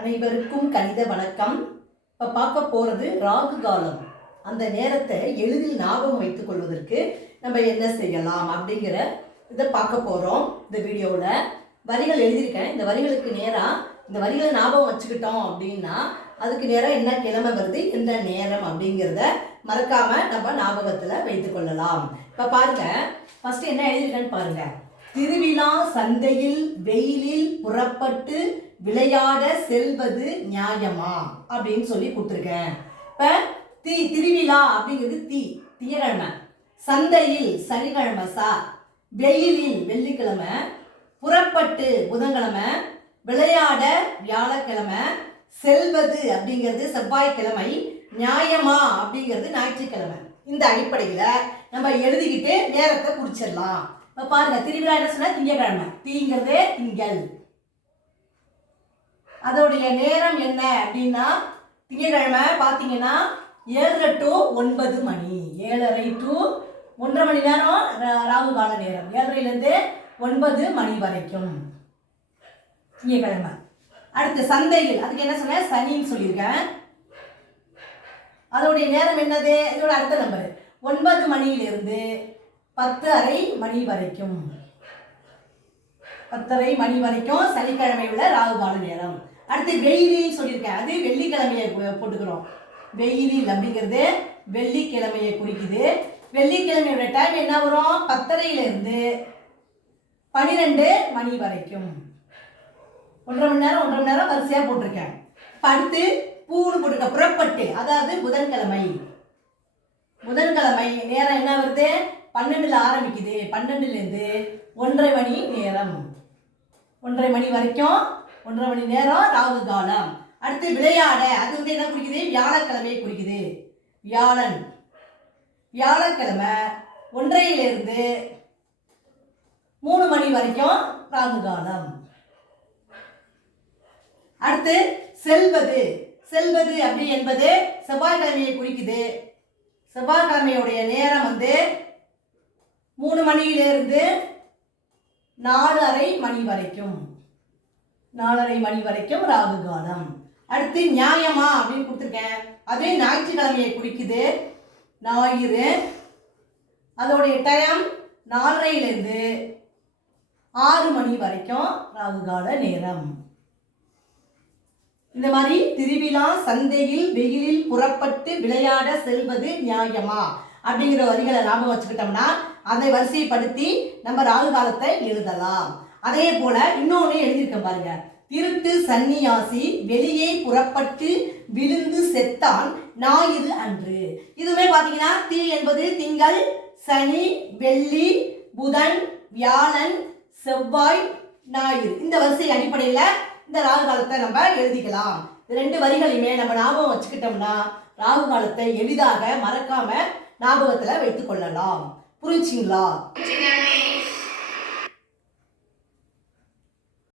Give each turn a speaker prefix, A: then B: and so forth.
A: அனைவருக்கும் கணித வணக்கம். இப்போ பார்க்க போகிறது ராகு காலம். அந்த நேரத்தை எளிதில் ஞாபகம் வைத்துக் கொள்வதற்கு நம்ம என்ன செய்யலாம் அப்படிங்கிற இதை பார்க்க போகிறோம் இந்த வீடியோவில் வரிகள் எழுதியிருக்கேன். இந்த வரிகளுக்கு நேராக இந்த வரிகளை ஞாபகம் வச்சுக்கிட்டோம் அப்படின்னா அதுக்கு நேராக என்ன கிழமை வருது என்ன நேரம் அப்படிங்கிறத மறக்காமல் நம்ம ஞாபகத்தில் வைத்துக்கொள்ளலாம் இப்போ பாருங்க ஃபஸ்ட்டு என்ன எழுதியிருக்கேன்னு பாருங்கள் திருவிழா சந்தையில் வெயிலில் புறப்பட்டு விளையாட செல்வது நியாயமா? அப்படின்னு சொல்லி கொடுத்துருக்கேன் இப்போ தி திருவிழா அப்படிங்கிறது தி திங்கக்கிழமை சந்தையில் சனிக்கிழமை சா வெயிலில் வெள்ளிக்கிழமை புறப்பட்டு புதன்கிழமை விளையாட வியாழக்கிழமை செல்வது அப்படிங்கிறது செவ்வாய்க்கிழமை நியாயமா அப்படிங்கிறது ஞாயிற்றுக்கிழமை. இந்த அடிப்படையில் நம்ம எழுதிக்கிட்டு நேரத்தை குறிச்சிடலாம் இப்போ பாருங்க திருவிழா என்ன சொன்னா திங்கக்கிழமை. தீங்கிறதே திங்கள். அதோடைய நேரம் என்ன அப்படின்னா திங்கக்கிழமை பார்த்தீங்கன்னா ஏழரை டு ஒன்பது மணி. ஏழரை டு ஒன்றரை மணி நேரம் ரா- ராகு கால நேரம். ஏழரைலேருந்து ஒன்பது மணி வரைக்கும். திங்கக்கிழமை. அடுத்து சந்தையில் அதுக்கு என்ன சொன்னேன்? சனின்னு சொல்லியிருக்கேன். அதோடைய நேரம் என்னது? இதோட அடுத்த நம்பர் ஒன்பது மணியிலிருந்து பத்து அரை மணி வரைக்கும். பத்தரை மணி வரைக்கும் சனிக்கிழமை உள்ள ராகுகால நேரம். அடுத்து வெயிலின்னு சொல்லியிருக்கேன். அது வெள்ளிக்கிழமையை போ- போட்டுக்கிறோம். வெயிலில் அப்படிங்கிறது வெள்ளிக்கிழமையை குறிக்குது. வெள்ளிக்கிழமையோட டைம் என்ன வரும்? பத்தரையிலேருந்து பன்னிரெண்டு மணி வரைக்கும். ஒன்றரை மணி நேரம் ஒன்றரை மணி நேரம் வரிசையாக போட்டிருக்கேன். அடுத்து பூன்னு போட்டிருக்க புறப்பட்டு அதாவது புதன்கிழமை. புதன்கிழமை நேரம் என்ன வருது? பன்னெண்டில் ஆரம்பிக்குது. பன்னெண்டுலேருந்து ஒன்றரை மணி நேரம். ஒன்றரை மணி வரைக்கும் ஒன்றரை மணி நேரம் ராகு காலம். அடுத்து விளையாட அது வந்து என்ன குறிக்குது? வியாழக்கிழமையை குறிக்குது. வியாழன். வியாழக்கிழமை ஒன்றையிலிருந்து மூணு மணி வரைக்கும் ராகு காலம். அடுத்து செல்வது. செல்வது அப்படி என்பது செவ்வாய்க்கிழமையை குறிக்குது. செவ்வாய்க்கிழமையுடைய நேரம் வந்து மூணு மணியிலிருந்து நாலு அரை மணி வரைக்கும். நாலரை மணி வரைக்கும் ராகு காலம். அடுத்து நியாயமா அப்படின்னு கொடுத்துருக்கேன். அதே ஞாயிற்றுக்கிழமையை குறிக்குது. ஞாயிறு. அதோடைய டைம் நாலரையிலேருந்து ஆறு மணி வரைக்கும் ராகு கால நேரம். இந்த மாதிரி திருவிழா சந்தையில் வெயிலில் புறப்பட்டு விளையாட செல்வது நியாயமா? அப்படிங்கிற வரிகளை ஞாபகம் வச்சுக்கிட்டோம்னா அதை வரிசைப்படுத்தி நம்ம ராகு காலத்தை எழுதலாம். அதே போல இன்னொன்று எழுதியிருக்கேன் பாருங்க. திருட்டு சன்னியாசி வெளியே புறப்பட்டு விழுந்து செத்தான் ஞாயிறு அன்று. இதுவுமே பார்த்தீங்கன்னா தீ என்பது திங்கள் சனி வெள்ளி புதன் வியாழன் செவ்வாய் ஞாயிறு. இந்த வரிசை அடிப்படையில் இந்த ராகு காலத்தை நம்ம எழுதிக்கலாம். இந்த ரெண்டு வரிகளையுமே நம்ம ஞாபகம் வச்சுக்கிட்டோம்னா ராகு காலத்தை எளிதாக மறக்காம ஞாபகத்தில் வைத்துக்கொள்ளலாம் புரிஞ்சுங்களா
B: சின்னமே